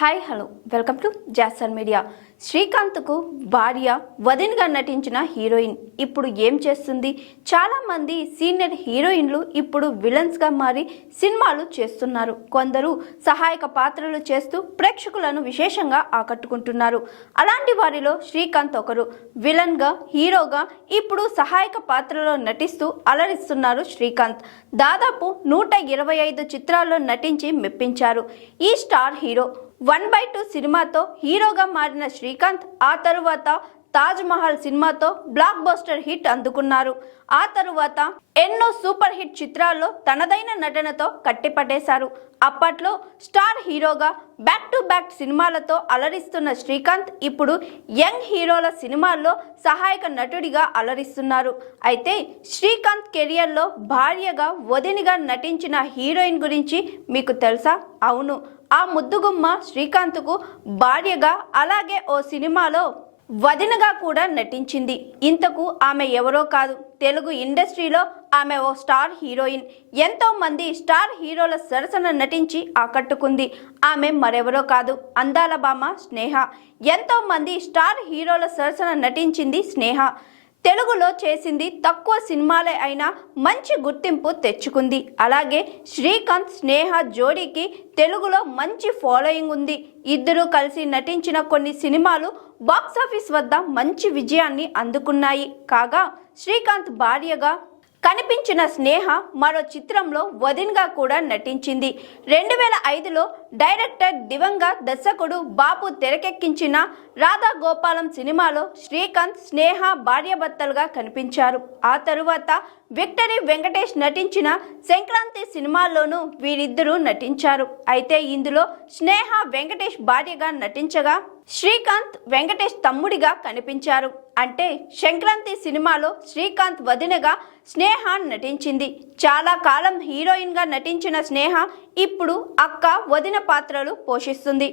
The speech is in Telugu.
హాయ్ హలో వెల్కమ్ టు జాసర్ మీడియా. శ్రీకాంత్కు భార్య వదినగా నటించిన హీరోయిన్ ఇప్పుడు ఏం చేస్తుంది? చాలామంది సీనియర్ హీరోయిన్లు ఇప్పుడు విలన్స్గా మారి సినిమాలు చేస్తున్నారు. కొందరు సహాయక పాత్రలు చేస్తూ ప్రేక్షకులను విశేషంగా ఆకట్టుకుంటున్నారు. అలాంటి వారిలో శ్రీకాంత్ ఒకరు. విలన్గా, హీరోగా ఇప్పుడు సహాయక పాత్రలో నటిస్తూ అలరిస్తున్నారు శ్రీకాంత్. దాదాపు 125 చిత్రాల్లో నటించి మెప్పించారు ఈ స్టార్ హీరో. 1/2 సినిమాతో హీరోగా మారిన శ్రీకాంత్ ఆ తరువాత తాజ్ మహల్ సినిమాతో బ్లాక్ బస్టర్ హిట్ అందుకున్నారు. ఆ తరువాత ఎన్నో సూపర్ హిట్ చిత్రాల్లో తనదైన నటనతో కట్టిపట్టేశారు. అప్పట్లో స్టార్ హీరోగా బ్యాక్ టు బ్యాక్ సినిమాలతో అలరిస్తున్న శ్రీకాంత్ ఇప్పుడు యంగ్ హీరోల సినిమాల్లో సహాయక నటుడిగా అలరిస్తున్నారు. అయితే శ్రీకాంత్ కెరియర్లో భార్యగా, వదినగా నటించిన హీరోయిన్ గురించి మీకు తెలుసా? అవును, ఆ ముద్దుగుమ్మ శ్రీకాంత్కు భార్యగా, అలాగే ఓ సినిమాలో వదినగా కూడా నటించింది. ఇంతకు ఆమె ఎవరో కాదు, తెలుగు ఇండస్ట్రీలో ఆమె ఓ స్టార్ హీరోయిన్. ఎంతో మంది స్టార్ హీరోల సరసన నటించి ఆకట్టుకుంది. ఆమె మరెవరో కాదు, అందాల భామ స్నేహ. ఎంతో మంది స్టార్ హీరోల సరసన నటించింది స్నేహ. తెలుగులో చేసింది తక్కువ సినిమాలే అయినా మంచి గుర్తింపు తెచ్చుకుంది. అలాగే శ్రీకాంత్, స్నేహ జోడీకి తెలుగులో మంచి ఫాలోయింగ్ ఉంది. ఇద్దరూ కలిసి నటించిన కొన్ని సినిమాలు బాక్సాఫీస్ వద్ద మంచి విజయాన్ని అందుకున్నాయి. కాగా శ్రీకాంత్ భార్యగా కనిపించిన స్నేహ మరో చిత్రంలో వదినగా కూడా నటించింది. 2005లో డైరెక్టర్ దివంగత దర్శకుడు బాపు తెరకెక్కించిన రాధా గోపాలం సినిమాలో శ్రీకాంత్, స్నేహ భార్యాభర్తలుగా కనిపించారు. ఆ తరువాత విక్టరీ వెంకటేష్ నటించిన సంక్రాంతి సినిమాల్లోనూ వీరిద్దరూ నటించారు. అయితే ఇందులో స్నేహ వెంకటేష్ భార్యగా నటించగా శ్రీకాంత్ వెంకటేష్ తమ్ముడిగా కనిపించారు. అంటే సంక్రాంతి సినిమాలో శ్రీకాంత్ వదినగా స్నేహ నటించింది. చాలా కాలం హీరోయిన్గా నటించిన స్నేహ ఇప్పుడు అక్క, వదిన పాత్రలు పోషిస్తుంది.